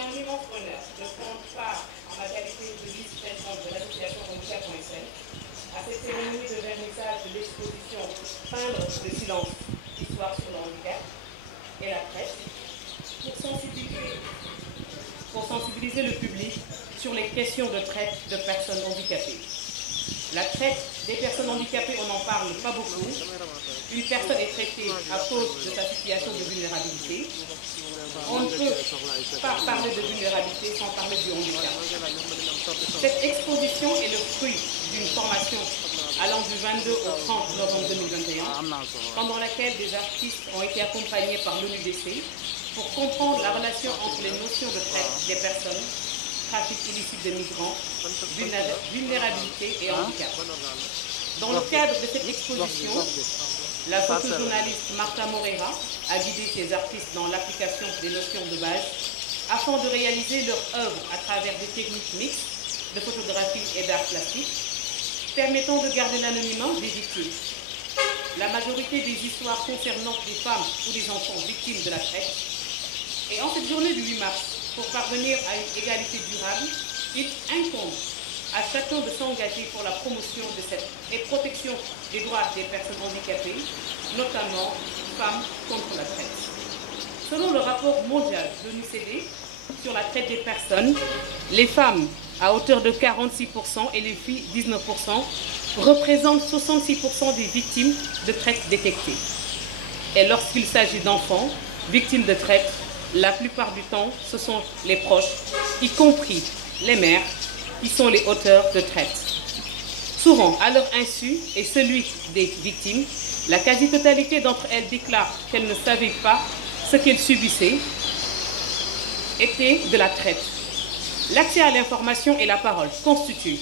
un immense honneur de prendre part en ma qualité de vice-présidente de l'association Handicap.sn à cette cérémonie de vernissage de l'exposition Peindre le silence, histoire sur le handicap et la presse, pour sensibiliser le public sur les questions de traite de personnes handicapées. La traite des personnes handicapées, on n'en parle pas beaucoup. Une personne est traitée à cause de sa situation de vulnérabilité. On ne peut pas parler de vulnérabilité sans parler du handicap. Cette exposition est le fruit d'une formation allant du 22 au 30 novembre 2021, pendant laquelle des artistes ont été accompagnés par l'ONUDC pour comprendre la relation entre les notions de traite des personnes, trafic illicite de migrants, vulnérabilité et handicap. Dans le cadre de cette exposition, la photojournaliste Martha Moreira a guidé ses artistes dans l'application des notions de base afin de réaliser leur œuvre à travers des techniques mixtes de photographie et d'art plastique, permettant de garder l'anonymat des victimes. La majorité des histoires concernant des femmes ou des enfants victimes de la traite. Et en cette journée du 8 mars, pour parvenir à une égalité durable, il incombe à chacun de s'engager pour la promotion de cette et protection des droits des personnes handicapées, notamment femmes contre la traite. Selon le rapport mondial de l'ONUCD sur la traite des personnes, les femmes à hauteur de 46% et les filles 19% représentent 66% des victimes de traite détectées. Et lorsqu'il s'agit d'enfants victimes de traite, la plupart du temps, ce sont les proches, y compris les mères, qui sont les auteurs de traite. Souvent, à leur insu et celui des victimes, la quasi-totalité d'entre elles déclarent qu'elles ne savaient pas ce qu'elles subissaient était de la traite. L'accès à l'information et la parole constituent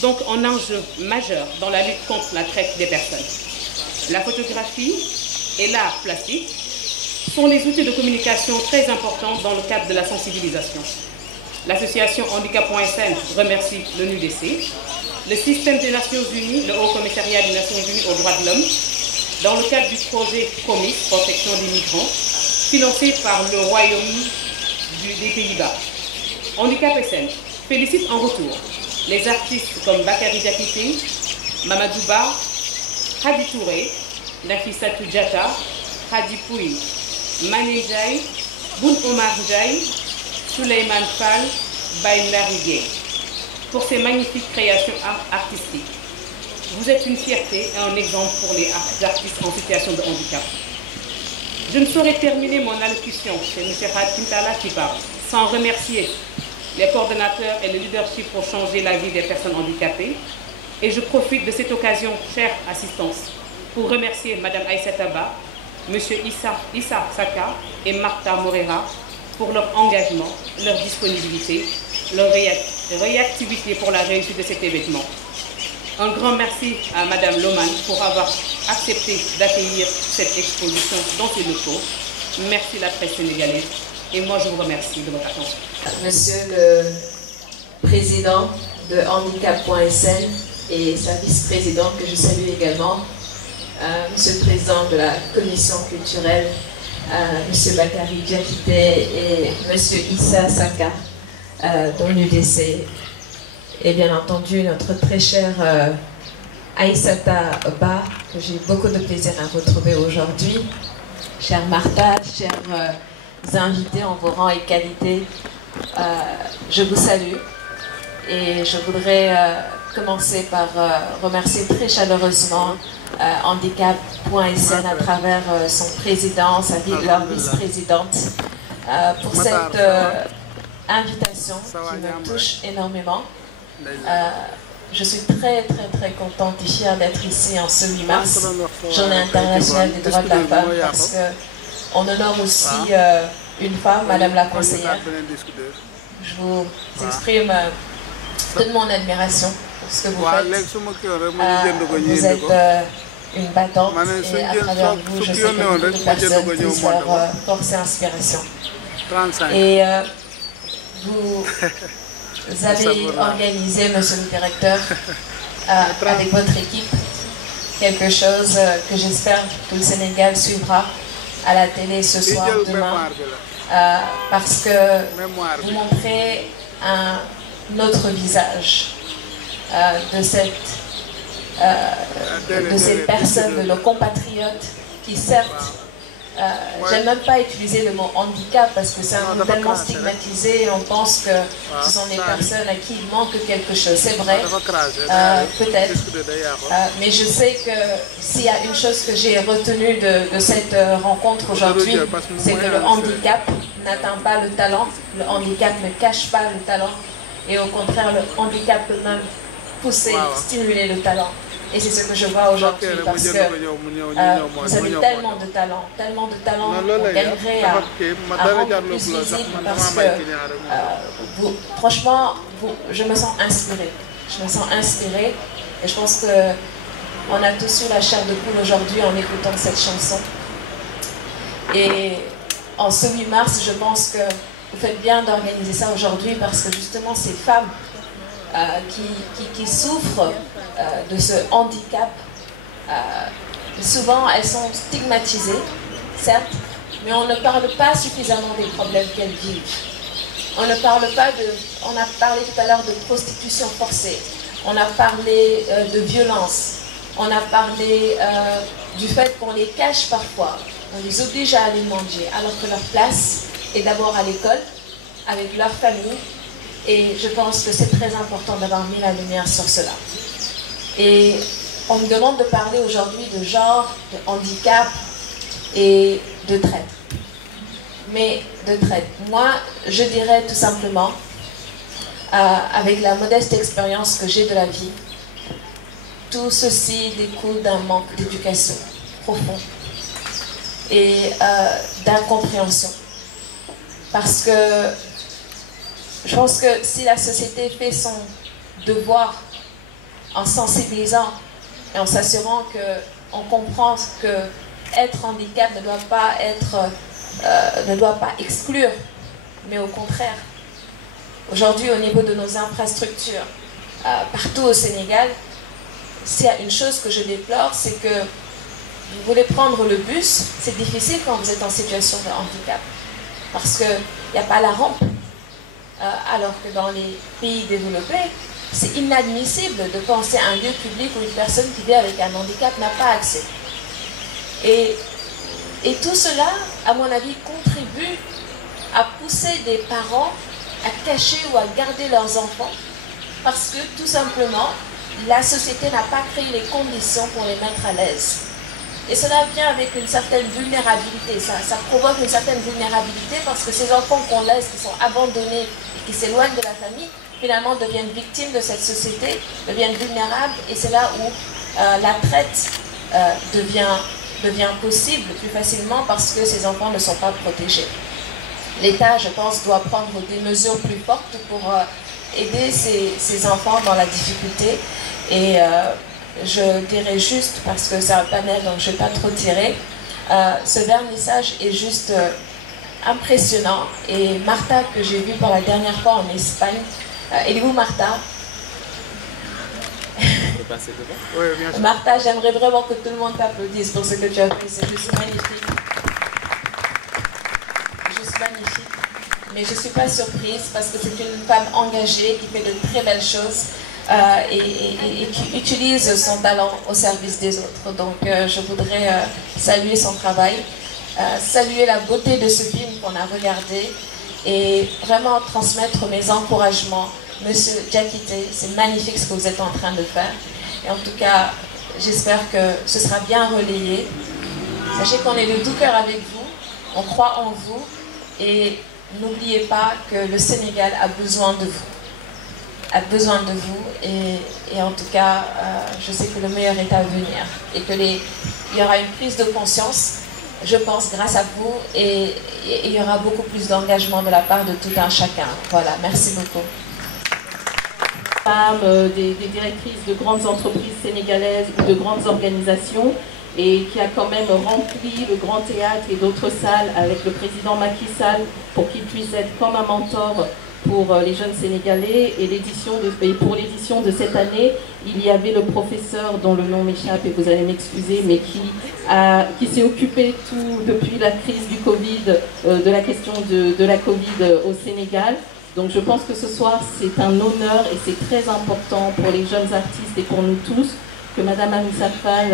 donc un enjeu majeur dans la lutte contre la traite des personnes. La photographie et l'art plastique sont les outils de communication très importants dans le cadre de la sensibilisation. L'association Handicap.sn remercie l'ONUDC, le système des Nations Unies, le Haut Commissariat des Nations Unies aux droits de l'homme, dans le cadre du projet PROMIS, protection des migrants, financé par le Royaume des Pays-Bas. Handicap.sn félicite en retour les artistes comme Bakary Diakité, Mamadou Ba, Hadi Touré, Nafissatou Diatta, Hadi Pouy, Mané Ndiaye, Boun Omar Ndiaye, Souleymane Fall, Baye Larigué, pour ces magnifiques créations artistiques. Vous êtes une fierté et un exemple pour les artistes en situation de handicap. Je ne saurais terminer mon allocution, c'est M. Hatim Tala qui parle, sans remercier les coordonnateurs et le leadership pour changer la vie des personnes handicapées. Et je profite de cette occasion, chère assistance, pour remercier Mme Aïssata Ba, M. Issa Saka et Martha Moreira pour leur engagement, leur disponibilité, leur réactivité pour la réussite de cet événement. Un grand merci à Mme Loman pour avoir accepté d'accueillir cette exposition dans ses locaux. Merci la presse sénégalaise et moi je vous remercie de votre attention. Monsieur le Président de Handicap.sn et sa vice-présidente que je salue également, Monsieur le Président de la Commission culturelle, Monsieur Bakary Diakité et Monsieur Issa Saka de l'UDC, et bien entendu notre très chère Aïssata Ba, que j'ai beaucoup de plaisir à retrouver aujourd'hui. Chère Martha, chers invités en vos rangs et qualités, je vous salue et je voudrais commencer par remercier très chaleureusement Handicap.sn à travers son président, leur vice-présidente, pour cette invitation qui me touche énormément. Je suis très contente et fière d'être ici en ce 8 mars, Journée internationale des droits de la femme, parce qu'on honore aussi une femme, Madame la conseillère. Je vous exprime toute mon admiration pour ce que vous faites. Vous êtes une battante et à travers vous, je sais que beaucoup de personnes puissent leur force et inspiration. Et vous avez organisé, monsieur le directeur, avec votre équipe, quelque chose que j'espère que le Sénégal suivra à la télé ce soir, demain, parce que vous montrez un autre visage de ces personnes, de nos compatriotes qui certes, j'aime même pas utiliser le mot handicap parce que c'est un mot tellement stigmatisé et on pense que ce sont des personnes à qui il manque quelque chose. C'est vrai, peut-être, mais je sais que s'il y a une chose que j'ai retenue de cette rencontre aujourd'hui, c'est que le handicap n'atteint pas le talent, le handicap ne cache pas le talent et au contraire le handicap peut même pousser, stimuler le talent. Et c'est ce que je vois aujourd'hui parce que vous avez tellement de talent qu'on gagnerait à rendre plus visible parce que franchement, je me sens inspirée. Je me sens inspirée et je pense qu'on a tous eu la chair de poule aujourd'hui en écoutant cette chanson. Et en ce 8 mars, je pense que vous faites bien d'organiser ça aujourd'hui parce que justement ces femmes qui souffrent de ce handicap, souvent elles sont stigmatisées, certes, mais on ne parle pas suffisamment des problèmes qu'elles vivent. On ne parle pas on a parlé tout à l'heure de prostitution forcée, on a parlé de violence, on a parlé du fait qu'on les cache parfois, on les oblige à aller manger, alors que leur place est d'abord à l'école, avec leur famille. Et je pense que c'est très important d'avoir mis la lumière sur cela. Et on me demande de parler aujourd'hui de genre, de handicap et de traite. Mais de traite, moi, je dirais tout simplement, avec la modeste expérience que j'ai de la vie, tout ceci découle d'un manque d'éducation profond et d'incompréhension. Parce que je pense que si la société fait son devoir en sensibilisant et en s'assurant qu'on comprend que être handicap ne doit pas exclure, mais au contraire. Aujourd'hui, au niveau de nos infrastructures, partout au Sénégal, s'il y a une chose que je déplore, c'est que vous voulez prendre le bus, c'est difficile quand vous êtes en situation de handicap, parce qu'il n'y a pas la rampe. Alors que dans les pays développés, c'est inadmissible de penser à un lieu public où une personne qui vit avec un handicap n'a pas accès. Et tout cela, à mon avis, contribue à pousser des parents à cacher ou à garder leurs enfants parce que, tout simplement, la société n'a pas créé les conditions pour les mettre à l'aise. Et cela vient avec une certaine vulnérabilité, ça provoque une certaine vulnérabilité parce que ces enfants qu'on laisse, qui sont abandonnés et qui s'éloignent de la famille, finalement deviennent victimes de cette société, deviennent vulnérables et c'est là où la traite devient possible plus facilement parce que ces enfants ne sont pas protégés. L'État, je pense, doit prendre des mesures plus fortes pour aider ces enfants dans la difficulté et je dirais juste, parce que c'est un panel donc je ne vais pas trop tirer, ce vernissage est juste impressionnant et Martha que j'ai vue pour la dernière fois en Espagne, elle est où Martha? Martha, j'aimerais vraiment que tout le monde t'applaudisse pour ce que tu as fait, c'est juste magnifique. Juste magnifique. Mais je ne suis pas surprise parce que c'est une femme engagée qui fait de très belles choses. Et qui utilise son talent au service des autres. Donc je voudrais saluer son travail, saluer la beauté de ce film qu'on a regardé et vraiment transmettre mes encouragements. Monsieur Diakité, c'est magnifique ce que vous êtes en train de faire. Et en tout cas, j'espère que ce sera bien relayé. Sachez qu'on est de tout cœur avec vous, on croit en vous et n'oubliez pas que le Sénégal a besoin de vous. Et en tout cas, je sais que le meilleur est à venir et il y aura une prise de conscience, je pense, grâce à vous et il y aura beaucoup plus d'engagement de la part de tout un chacun. Voilà, merci beaucoup. Femmes, des directrices de grandes entreprises sénégalaises ou de grandes organisations et qui a quand même rempli le Grand Théâtre et d'autres salles avec le président Macky Sall pour qu'il puisse être comme un mentor pour les jeunes Sénégalais. Et pour l'édition de cette année, il y avait le professeur dont le nom m'échappe et vous allez m'excuser, mais qui s'est occupé depuis la crise du Covid, de la question de la Covid au Sénégal. Donc je pense que ce soir c'est un honneur et c'est très important pour les jeunes artistes et pour nous tous que Madame Hamissa Fall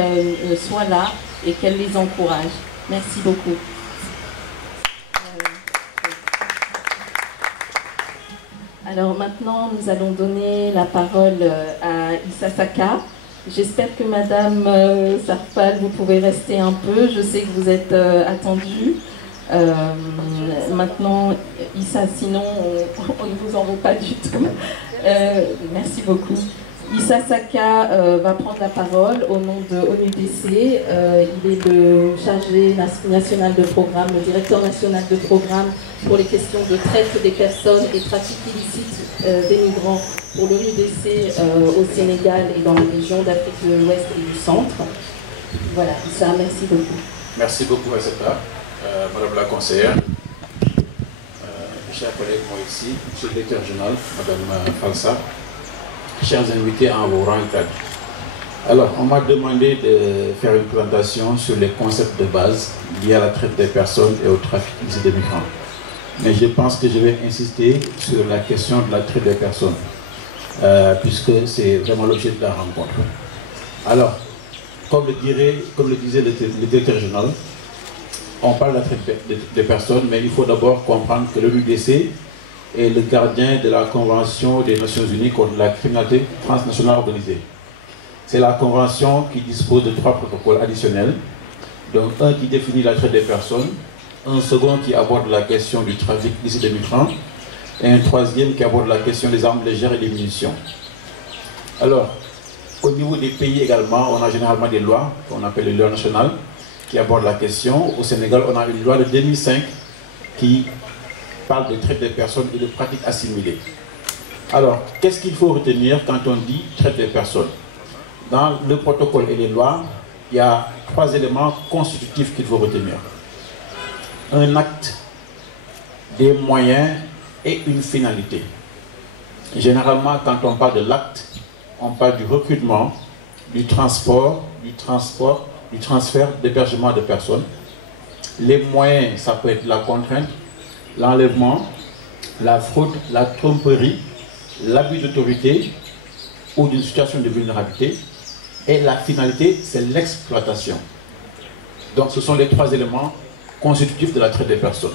soit là et qu'elle les encourage. Merci beaucoup. Alors maintenant, nous allons donner la parole à Issa Saka. J'espère que Madame Sarfal, vous pouvez rester un peu. Je sais que vous êtes attendue. Maintenant, Issa, sinon, on ne vous en veut pas du tout. Merci beaucoup. Issa Saka va prendre la parole au nom de ONUDC. Il est le chargé national de programme, le directeur national de programme pour les questions de traite des personnes et trafic illicite des migrants pour l'ONUDC au Sénégal et dans la région d'Afrique de l'Ouest et du Centre. Voilà, Issa, merci beaucoup. Merci beaucoup, Aïssata, Madame la conseillère, chers collègues, moi ici, Monsieur le directeur général, Madame Falsa, chers invités en vos rangs et cadres. Alors, on m'a demandé de faire une présentation sur les concepts de base liés à la traite des personnes et au trafic illicite des migrants. Mais je pense que je vais insister sur la question de la traite des personnes, puisque c'est vraiment l'objet de la rencontre. Alors, comme le disait le directeur général, on parle de la traite des personnes, mais il faut d'abord comprendre que l'ONUDC est le gardien de la Convention des Nations Unies contre la criminalité transnationale organisée. C'est la Convention qui dispose de 3 protocoles additionnels, donc un qui définit la traite des personnes, un second qui aborde la question du trafic illicite des migrants, et un troisième qui aborde la question des armes légères et des munitions. Alors, au niveau des pays également, on a généralement des lois, qu'on appelle les lois nationales, qui abordent la question. Au Sénégal, on a une loi de 2005 qui parle de traite des personnes et de pratiques assimilées. Alors, qu'est-ce qu'il faut retenir quand on dit traite des personnes? Dans le protocole et les lois, il y a 3 éléments constitutifs qu'il faut retenir. Un acte, des moyens et une finalité. Généralement, quand on parle de l'acte, on parle du recrutement, du transfert, d'hébergement de personnes. Les moyens, ça peut être la contrainte, l'enlèvement, la fraude, la tromperie, l'abus d'autorité ou d'une situation de vulnérabilité. Et la finalité, c'est l'exploitation. Donc ce sont les 3 éléments constitutifs de la traite des personnes.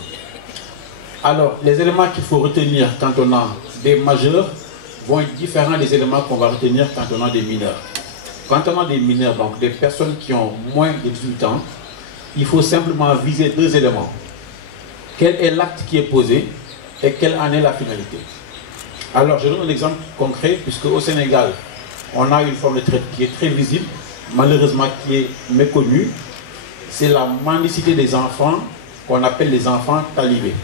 Alors, les éléments qu'il faut retenir quand on a des majeurs vont être différents des éléments qu'on va retenir quand on a des mineurs. Quand on a des mineurs, donc des personnes qui ont moins de 18 ans, il faut simplement viser 2 éléments. Quel est l'acte qui est posé et quelle en est la finalité? Alors, je donne un exemple concret, puisque au Sénégal, on a une forme de traite qui est très visible, malheureusement qui est méconnue. C'est la mendicité des enfants, qu'on appelle les enfants talibés.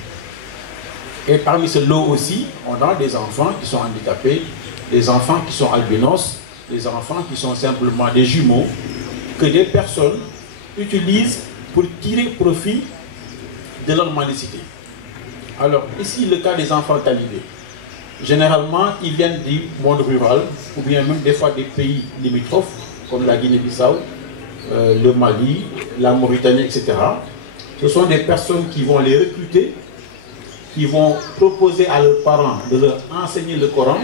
Et parmi ce lot aussi, on a des enfants qui sont handicapés, des enfants qui sont albinos, des enfants qui sont simplement des jumeaux, que des personnes utilisent pour tirer profit de leur mendicité. Alors, ici, le cas des enfants talibés. Généralement, ils viennent du monde rural, ou bien même des fois des pays limitrophes, comme la Guinée-Bissau, le Mali, la Mauritanie, etc. Ce sont des personnes qui vont les recruter, qui vont proposer à leurs parents de leur enseigner le Coran,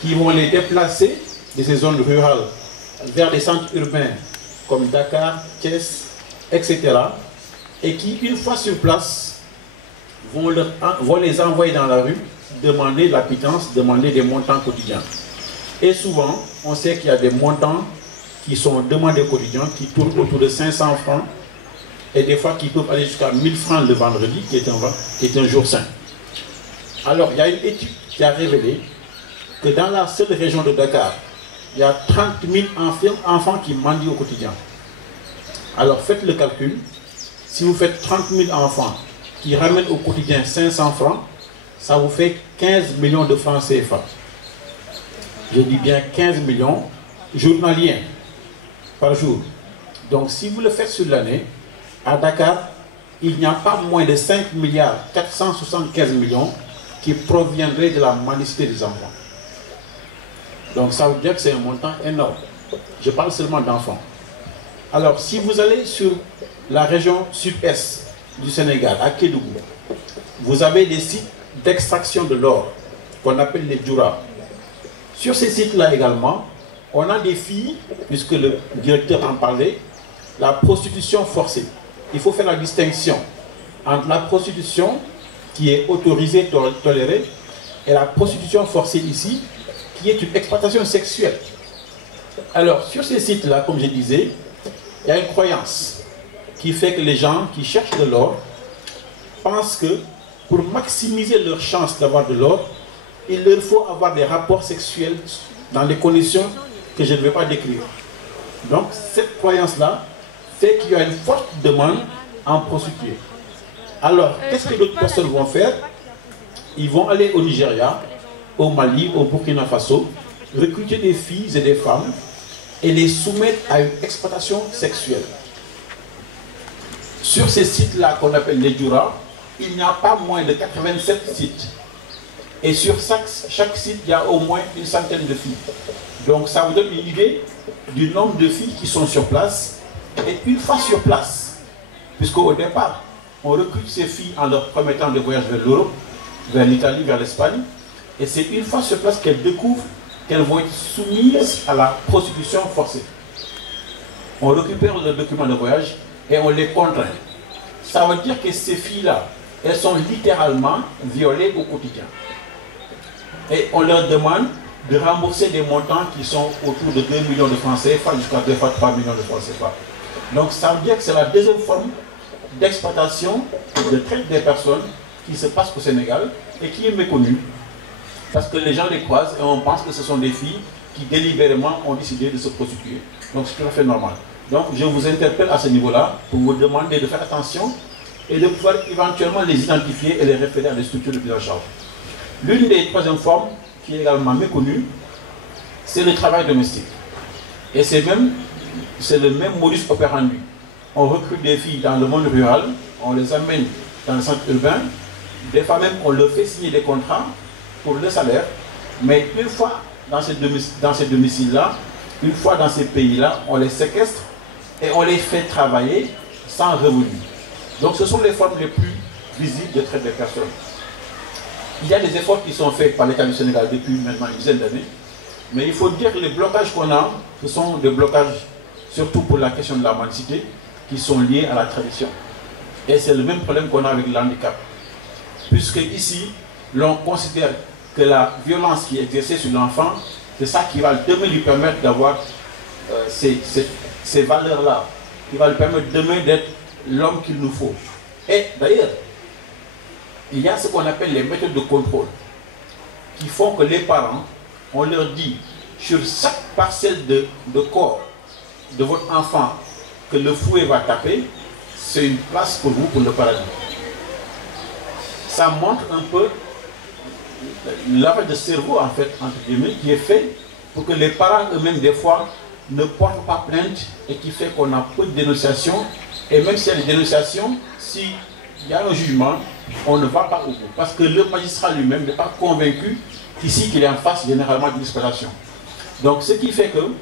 qui vont les déplacer de ces zones rurales vers des centres urbains comme Dakar, Thiès, etc. Et qui, une fois sur place, vont les envoyer dans la rue, demander la pitance, demander des montants quotidiens. Et souvent, on sait qu'il y a des montants qui sont demandés quotidiens, qui tournent autour de 500 francs, et des fois qui peuvent aller jusqu'à 1000 francs le vendredi, qui est un jour saint. Alors, il y a une étude qui a révélé que dans la seule région de Dakar, il y a 30 000 enfants qui mendient au quotidien. Alors, faites le calcul. Si vous faites 30 000 enfants qui ramènent au quotidien 500 francs, ça vous fait 15 millions de francs CFA. Je dis bien 15 millions journaliers par jour. Donc, si vous le faites sur l'année, à Dakar, il n'y a pas moins de 5 milliards 475 millions qui proviendrait de la mendicité des enfants. Donc ça veut dire que c'est un montant énorme. Je parle seulement d'enfants. Alors si vous allez sur la région sud-est du Sénégal, à Kédougou, vous avez des sites d'extraction de l'or qu'on appelle les Djoura. Sur ces sites-là également, on a des filles, puisque le directeur en parlait, la prostitution forcée. Il faut faire la distinction entre la prostitution qui est autorisée, tolérée, et la prostitution forcée ici, qui est une exploitation sexuelle. Alors, sur ces sites-là, comme je disais, il y a une croyance qui fait que les gens qui cherchent de l'or pensent que pour maximiser leurs chances d'avoir de l'or, il leur faut avoir des rapports sexuels dans des conditions que je ne vais pas décrire. Donc, cette croyance-là fait qu'il y a une forte demande en prostituées. Alors, qu'est-ce que d'autres personnes vont faire? Ils vont aller au Nigeria, au Mali, au Burkina Faso, recruter des filles et des femmes et les soumettre à une exploitation sexuelle. Sur ces sites-là qu'on appelle les Djoura, il n'y a pas moins de 87 sites. Et sur chaque site, il y a au moins une centaine de filles. Donc ça vous donne une idée du nombre de filles qui sont sur place. Et une fois sur place, puisqu'au départ, on recrute ces filles en leur promettant de voyager vers l'Europe, vers l'Italie, vers l'Espagne. Et c'est une fois sur place qu'elles découvrent qu'elles vont être soumises à la prostitution forcée. On récupère leurs documents de voyage et on les contraint. Ça veut dire que ces filles-là, elles sont littéralement violées au quotidien. Et on leur demande de rembourser des montants qui sont autour de 2 millions de francs CFA jusqu'à 2 fois 3 millions de francs CFA. Donc ça veut dire que c'est la deuxième forme d'exploitation, de traite des personnes qui se passe au Sénégal et qui est méconnue. Parce que les gens les croisent et on pense que ce sont des filles qui délibérément ont décidé de se prostituer. Donc c'est tout à fait normal. Donc je vous interpelle à ce niveau-là pour vous demander de faire attention et de pouvoir éventuellement les identifier et les référer à des structures de prise en charge. L'une des troisièmes formes, qui est également méconnue, c'est le travail domestique. Et c'est le même modus operandi. On recrute des filles dans le monde rural, on les amène dans le centre urbain, des fois même on leur fait signer des contrats pour le salaire, mais une fois dans ces domiciles-là, une fois dans ces pays-là, on les séquestre et on les fait travailler sans revenu. Donc ce sont les formes les plus visibles de traite des personnes. Il y a des efforts qui sont faits par l'État du Sénégal depuis maintenant une dizaine d'années, mais il faut dire que les blocages qu'on a, ce sont des blocages, surtout pour la question de la mendicité, qui sont liés à la tradition. Et c'est le même problème qu'on a avec le handicap. Puisque ici, l'on considère que la violence qui est exercée sur l'enfant, c'est ça qui va demain lui permettre d'avoir ces valeurs-là, qui va lui permettre demain d'être l'homme qu'il nous faut. Et d'ailleurs, il y a ce qu'on appelle les méthodes de contrôle, qui font que les parents, on leur dit, sur chaque parcelle de corps de votre enfant que le fouet va taper, c'est une place pour vous pour le paradis. Ça montre un peu lavage de cerveau, en fait, entre guillemets, qui est fait pour que les parents eux-mêmes, des fois, ne portent pas plainte et qui fait qu'on a peu de dénonciations. Et même s'il y a des dénonciations, s'il y a un jugement, on ne va pas au bout. Parce que le magistrat lui-même n'est pas convaincu qu'ici, qu'il est en face généralement d'une exploitation. Donc, ce qui fait que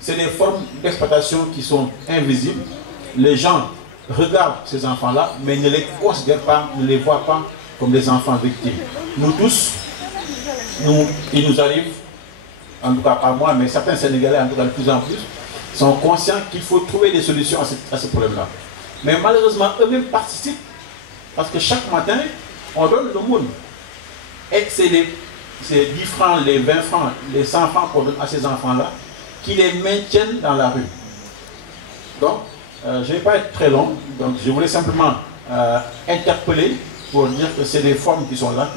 c'est des formes d'exploitation qui sont invisibles. Les gens regardent ces enfants-là, mais ne les considèrent pas, ne les voient pas comme des enfants victimes. Nous tous, il nous arrive, en tout cas pas moi, mais certains Sénégalais, en tout cas de plus en plus, sont conscients qu'il faut trouver des solutions à ce problème-là. Mais malheureusement, eux-mêmes participent, parce que chaque matin, on donne le monde. Et c'est les 10 francs, les 20 francs, les 100 francs qu'on donne à ces enfants-là, qui les maintiennent dans la rue. Donc, je ne vais pas être très long, donc je voulais simplement interpeller pour dire que c'est des formes qui sont là,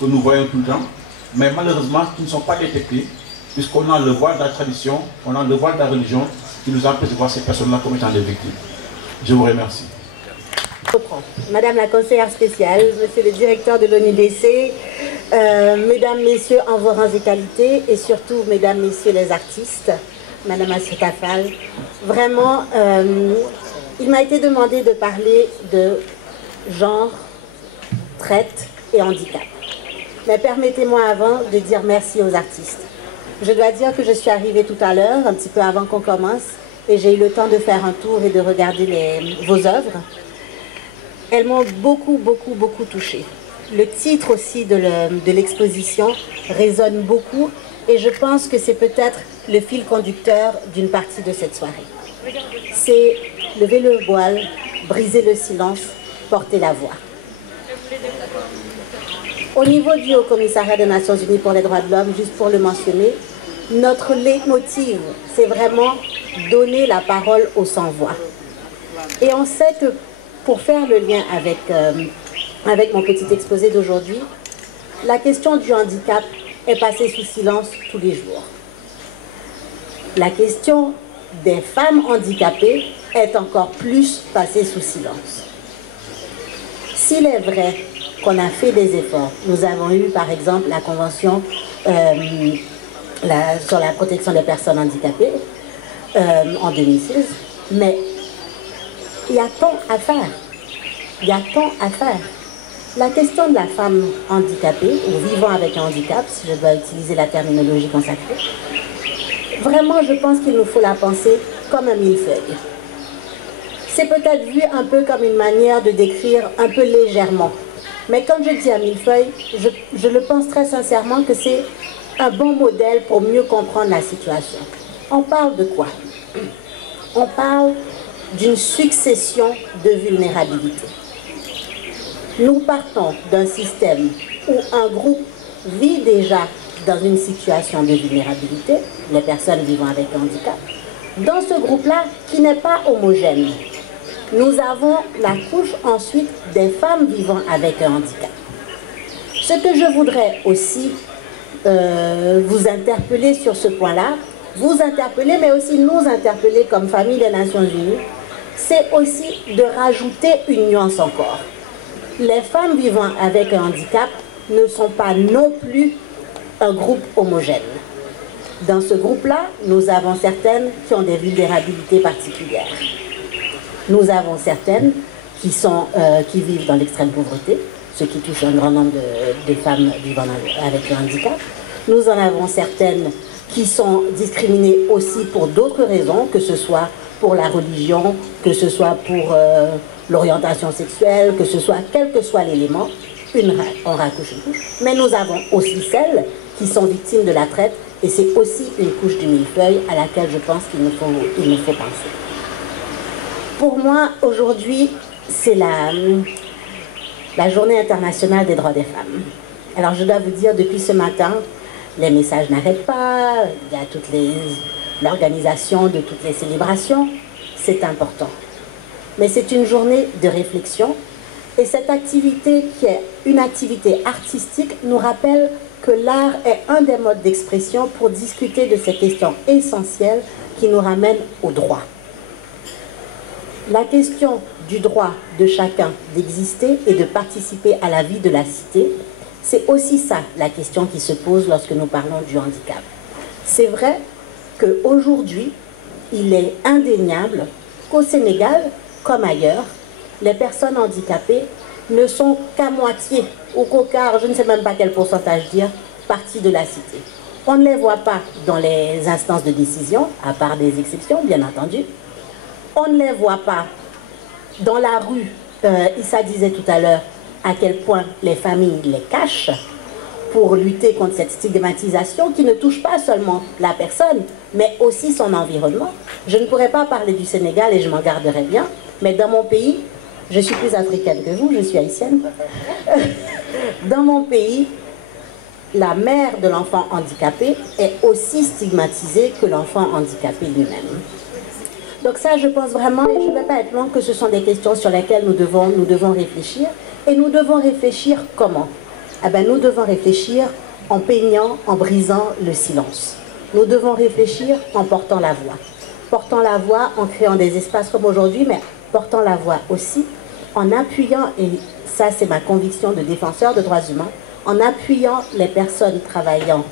que nous voyons tout le temps, mais malheureusement qui ne sont pas détectées, puisqu'on a le voile de la tradition, on a le voile de la religion, qui nous empêche de voir ces personnes-là comme étant des victimes. Je vous remercie. Madame la conseillère spéciale, monsieur le directeur de l'ONUDC, mesdames, messieurs en vos rangs et qualités, et surtout mesdames, messieurs les artistes, madame Asrita-Fall, vraiment, il m'a été demandé de parler de genre, traite et handicap. Mais permettez-moi avant de dire merci aux artistes. Je dois dire que je suis arrivée tout à l'heure, un petit peu avant qu'on commence, et j'ai eu le temps de faire un tour et de regarder vos œuvres. Elles m'ont beaucoup, beaucoup, beaucoup touchée. Le titre aussi de l'exposition résonne beaucoup, et je pense que c'est peut-être le fil conducteur d'une partie de cette soirée. C'est lever le voile, briser le silence, porter la voix. Au niveau du Haut Commissariat des Nations Unies pour les droits de l'homme, juste pour le mentionner, notre leitmotiv, c'est vraiment donner la parole aux sans-voix. Et on sait que pour faire le lien avec mon petit exposé d'aujourd'hui, la question du handicap est passée sous silence tous les jours. La question des femmes handicapées est encore plus passée sous silence. S'il est vrai qu'on a fait des efforts, nous avons eu par exemple la Convention sur la protection des personnes handicapées en 2006, mais il y a tant à faire. Il y a tant à faire. La question de la femme handicapée, ou vivant avec un handicap, si je dois utiliser la terminologie consacrée, vraiment je pense qu'il nous faut la penser comme un millefeuille. C'est peut-être vu un peu comme une manière de décrire un peu légèrement. Mais quand je dis un millefeuille, je le pense très sincèrement que c'est un bon modèle pour mieux comprendre la situation. On parle de quoi? On parle d'une succession de vulnérabilités. Nous partons d'un système où un groupe vit déjà dans une situation de vulnérabilité, les personnes vivant avec un handicap. Dans ce groupe-là, qui n'est pas homogène, nous avons la couche ensuite des femmes vivant avec un handicap. Ce que je voudrais aussi vous interpeller sur ce point-là, vous interpeller, mais aussi nous interpeller comme famille des Nations Unies, c'est aussi de rajouter une nuance encore. Les femmes vivant avec un handicap ne sont pas non plus un groupe homogène. Dans ce groupe-là, nous avons certaines qui ont des vulnérabilités particulières. Nous avons certaines qui vivent dans l'extrême pauvreté, ce qui touche un grand nombre de femmes vivant avec un handicap. Nous en avons certaines qui sont discriminées aussi pour d'autres raisons, que ce soit pour la religion, que ce soit pour l'orientation sexuelle, que ce soit quel que soit l'élément, on racouche une couche. Mais nous avons aussi celles qui sont victimes de la traite, et c'est aussi une couche du millefeuille à laquelle je pense qu'il nous faut penser. Pour moi, aujourd'hui, c'est la journée internationale des droits des femmes. Alors je dois vous dire, depuis ce matin, les messages n'arrêtent pas, il y a toute l'organisation de toutes les célébrations, c'est important. Mais c'est une journée de réflexion, et cette activité qui est une activité artistique nous rappelle que l'art est un des modes d'expression pour discuter de ces questions essentielles qui nous ramènent au droit. La question du droit de chacun d'exister et de participer à la vie de la cité, c'est aussi ça la question qui se pose lorsque nous parlons du handicap. C'est vrai qu'aujourd'hui, il est indéniable qu'au Sénégal, comme ailleurs, les personnes handicapées ne sont qu'à moitié, ou qu'au quart, je ne sais même pas quel pourcentage dire, partie de la cité. On ne les voit pas dans les instances de décision, à part des exceptions, bien entendu. On ne les voit pas dans la rue. Issa disait tout à l'heure à quel point les familles les cachent pour lutter contre cette stigmatisation qui ne touche pas seulement la personne, mais aussi son environnement. Je ne pourrais pas parler du Sénégal et je m'en garderai bien, mais dans mon pays, je suis plus africaine que vous, je suis haïtienne. Dans mon pays, la mère de l'enfant handicapé est aussi stigmatisée que l'enfant handicapé lui-même. Donc ça, je pense vraiment, et je ne vais pas être longue, que ce sont des questions sur lesquelles nous devons réfléchir. Et nous devons réfléchir comment? Eh bien, nous devons réfléchir en peignant, en brisant le silence. Nous devons réfléchir en portant la voix. Portant la voix en créant des espaces comme aujourd'hui, mais portant la voix aussi en appuyant, et ça c'est ma conviction de défenseur de droits humains, en appuyant les personnes travaillant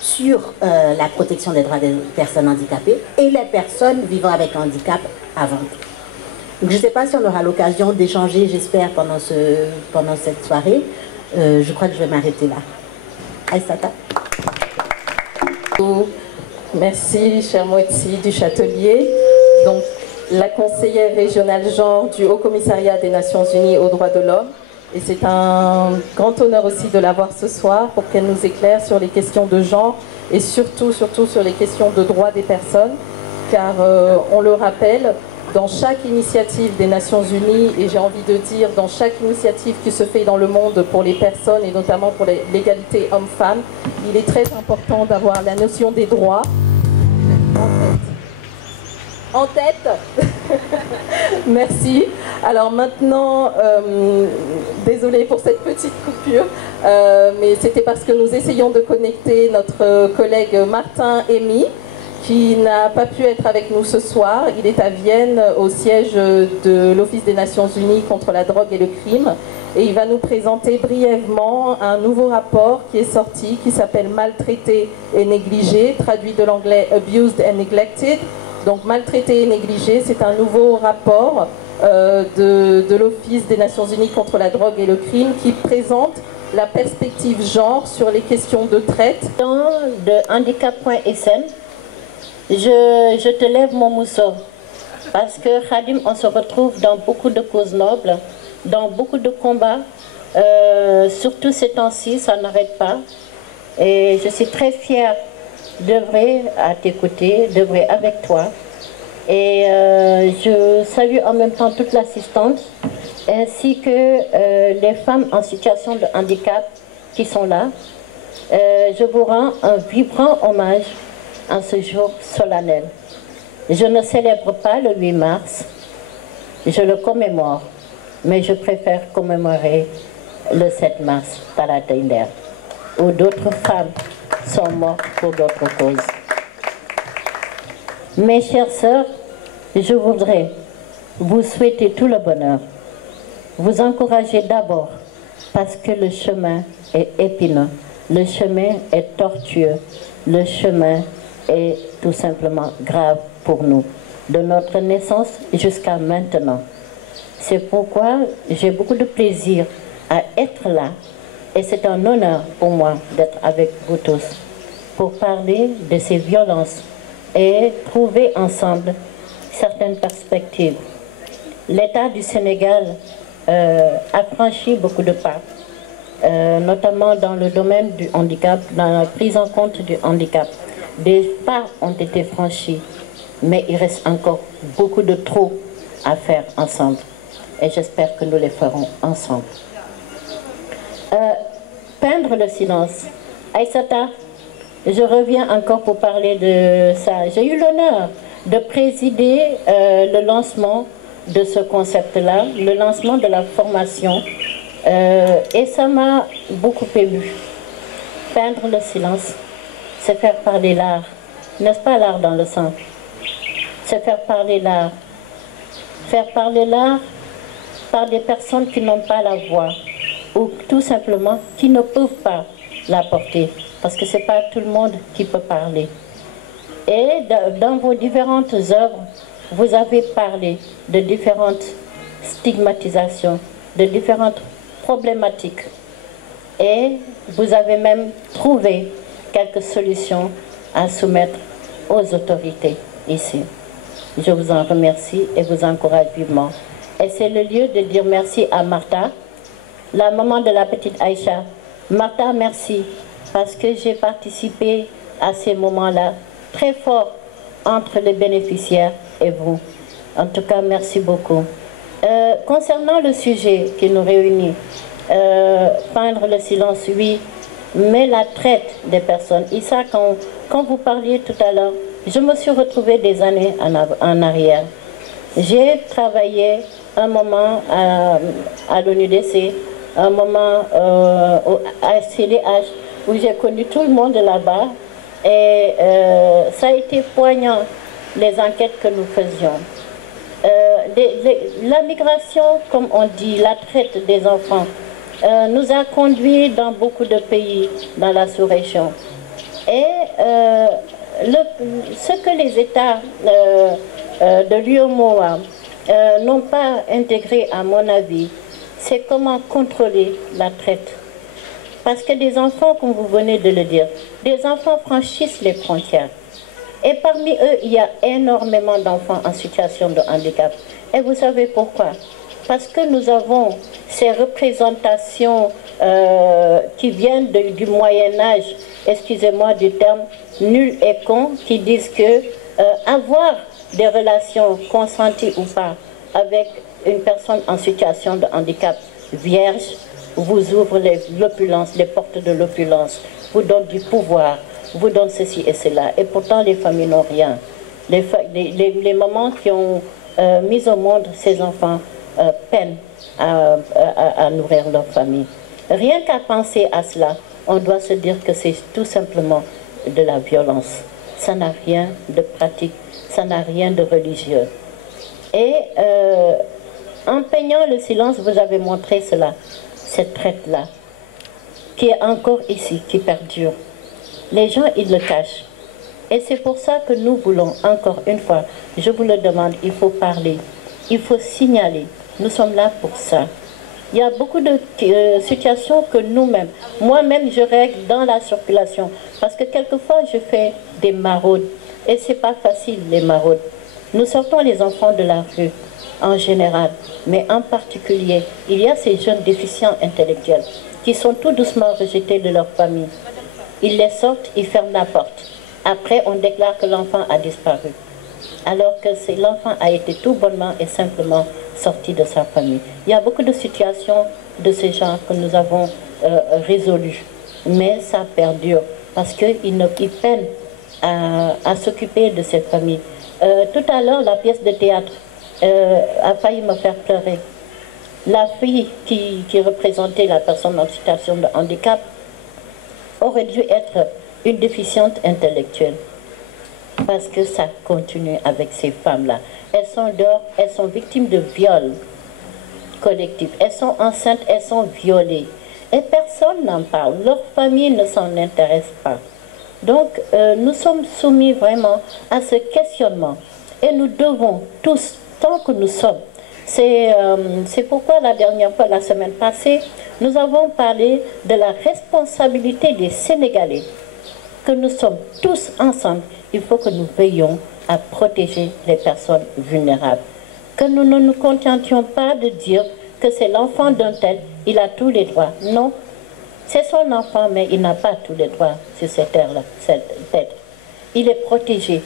sur la protection des droits des personnes handicapées et les personnes vivant avec un handicap avant tout. Donc, je ne sais pas si on aura l'occasion d'échanger, j'espère, pendant cette soirée. Je crois que je vais m'arrêter là. Aïssata. Merci, cher Moetsi du Châtelier. Donc, la conseillère régionale genre du Haut Commissariat des Nations Unies aux droits de l'homme. Et c'est un grand honneur aussi de la voir ce soir pour qu'elle nous éclaire sur les questions de genre et surtout sur les questions de droits des personnes. Car on le rappelle, dans chaque initiative des Nations Unies, et j'ai envie de dire dans chaque initiative qui se fait dans le monde pour les personnes et notamment pour l'égalité homme-femme, il est très important d'avoir la notion des droits en tête. Merci. Alors maintenant, désolée pour cette petite coupure, mais c'était parce que nous essayons de connecter notre collègue Martin Emy, qui n'a pas pu être avec nous ce soir. Il est à Vienne, au siège de l'Office des Nations Unies contre la drogue et le crime. Et il va nous présenter brièvement un nouveau rapport qui est sorti, qui s'appelle « Maltraité et négligé », traduit de l'anglais « Abused and Neglected ». Donc « Maltraité et négligé », c'est un nouveau rapport de l'Office des Nations Unies contre la drogue et le crime qui présente la perspective genre sur les questions de traite. De handicap.sn, je te lève mon mousseau parce que Khadim, on se retrouve dans beaucoup de causes nobles, dans beaucoup de combats, surtout ces temps-ci, ça n'arrête pas. Et je suis très fière d'œuvrer à tes côtés, d'œuvrer avec toi. Et je salue en même temps toute l'assistance, ainsi que les femmes en situation de handicap qui sont là. Je vous rends un vibrant hommage en ce jour solennel. Je ne célèbre pas le 8 mars, je le commémore, mais je préfère commémorer le 7 mars, Talatainder, où d'autres femmes sont mortes pour d'autres causes. Mes chères sœurs, je voudrais vous souhaiter tout le bonheur, vous encourager d'abord parce que le chemin est épineux, le chemin est tortueux, le chemin est tout simplement grave pour nous, de notre naissance jusqu'à maintenant. C'est pourquoi j'ai beaucoup de plaisir à être là et c'est un honneur pour moi d'être avec vous tous pour parler de ces violences et trouver ensemble certaines perspectives. L'État du Sénégal a franchi beaucoup de pas, notamment dans le domaine du handicap, dans la prise en compte du handicap. Des pas ont été franchis, mais il reste encore beaucoup de trous à faire ensemble. Et j'espère que nous les ferons ensemble. Peindre le silence. Aïssata, je reviens encore pour parler de ça. J'ai eu l'honneur de présider le lancement de ce concept-là, le lancement de la formation. Et ça m'a beaucoup ému. Peindre le silence, c'est faire parler l'art. N'est-ce pas l'art dans le sang? C'est faire parler l'art. Faire parler l'art par des personnes qui n'ont pas la voix ou tout simplement qui ne peuvent pas la porter. Parce que ce n'est pas tout le monde qui peut parler. Et dans vos différentes œuvres, vous avez parlé de différentes stigmatisations, de différentes problématiques. Et vous avez même trouvé quelques solutions à soumettre aux autorités ici. Je vous en remercie et vous encourage vivement. Et c'est le lieu de dire merci à Martha, la maman de la petite Aïcha. Martha, merci, parce que j'ai participé à ces moments-là très forts entre les bénéficiaires et vous. En tout cas, merci beaucoup. Concernant le sujet qui nous réunit, peindre le silence, oui, mais la traite des personnes. Issa, quand vous parliez tout à l'heure, je me suis retrouvée des années en arrière. J'ai travaillé un moment à l'ONUDC, un moment à CDH, où j'ai connu tout le monde là-bas. Et ça a été poignant, les enquêtes que nous faisions. La migration, comme on dit, la traite des enfants, nous a conduits dans beaucoup de pays dans la sous-région. Et ce que les États de l'UEMOA n'ont pas intégré, à mon avis, c'est comment contrôler la traite. Parce que des enfants, comme vous venez de le dire, des enfants franchissent les frontières. Et parmi eux, il y a énormément d'enfants en situation de handicap. Et vous savez pourquoi? Parce que nous avons ces représentations qui viennent du Moyen-Âge, excusez-moi du terme, nul et con, qui disent que avoir des relations consenties ou pas avec une personne en situation de handicap vierge vous ouvre l'opulence, les portes de l'opulence, vous donne du pouvoir, vous donne ceci et cela. Et pourtant, les familles n'ont rien. Les mamans qui ont mis au monde ces enfants peinent à nourrir leur famille. Rien qu'à penser à cela, on doit se dire que c'est tout simplement de la violence. Ça n'a rien de pratique, ça n'a rien de religieux. Et en peignant le silence, vous avez montré cela, cette traite-là, qui est encore ici, qui perdure. Les gens, ils le cachent. Et c'est pour ça que nous voulons, encore une fois, je vous le demande, il faut parler, il faut signaler. Nous sommes là pour ça. Il y a beaucoup de situations que nous-mêmes, moi-même, je règle dans la circulation. Parce que quelquefois, je fais des maraudes. Et ce n'est pas facile, les maraudes. Nous sortons les enfants de la rue, en général. Mais en particulier, il y a ces jeunes déficients intellectuels qui sont tout doucement rejetés de leur famille. Ils les sortent, ils ferment la porte. Après, on déclare que l'enfant a disparu. Alors que l'enfant a été tout bonnement et simplement sorti de sa famille. Il y a beaucoup de situations de ce genre que nous avons résolues. Mais ça perdure parce qu'ils peinent à s'occuper de cette famille. Tout à l'heure, la pièce de théâtre a failli me faire pleurer. La fille qui représentait la personne en situation de handicap aurait dû être une déficiente intellectuelle. Parce que ça continue avec ces femmes-là. Elles sont dehors, elles sont victimes de viols collectifs. Elles sont enceintes, elles sont violées. Et personne n'en parle. Leur famille ne s'en intéresse pas. Donc, nous sommes soumis vraiment à ce questionnement. Et nous devons tous, tant que nous sommes, c'est pourquoi la dernière fois, la semaine passée, nous avons parlé de la responsabilité des Sénégalais, que nous sommes tous ensemble. Il faut que nous veillions à protéger les personnes vulnérables. Que nous ne nous contentions pas de dire que c'est l'enfant d'un tel, il a tous les droits. Non, c'est son enfant, mais il n'a pas tous les droits sur cette terre-là, cette tête. Il est protégé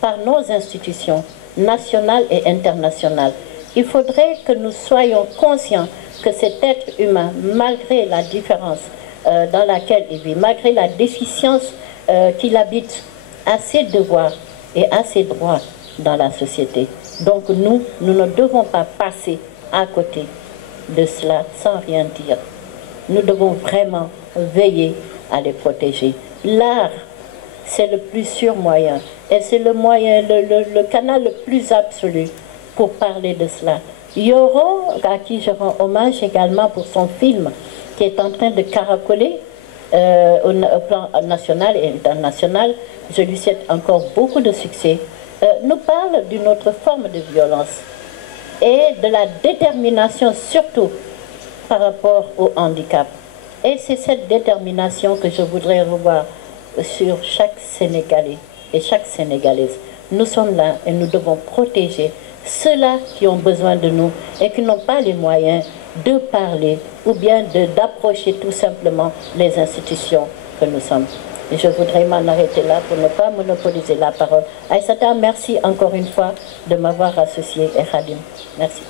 par nos institutions nationales et internationales. Il faudrait que nous soyons conscients que cet être humain, malgré la différence dans laquelle il vit, malgré la déficience qu'il habite, a ses devoirs et a ses droits dans la société. Donc nous ne devons pas passer à côté de cela sans rien dire. Nous devons vraiment veiller à les protéger. L'art, c'est le plus sûr moyen. Et c'est le moyen, le canal le plus absolu pour parler de cela. Yoro, à qui je rends hommage également pour son film, qui est en train de caracoler au plan national et international, je lui souhaite encore beaucoup de succès, nous parle d'une autre forme de violence et de la détermination surtout par rapport au handicap. Et c'est cette détermination que je voudrais revoir sur chaque Sénégalais et chaque Sénégalaise. Nous sommes là et nous devons protéger ceux-là qui ont besoin de nous et qui n'ont pas les moyens de parler ou bien d'approcher tout simplement les institutions que nous sommes. Et je voudrais m'en arrêter là pour ne pas monopoliser la parole. Aïssata, merci encore une fois de m'avoir associé et Khadim. Merci.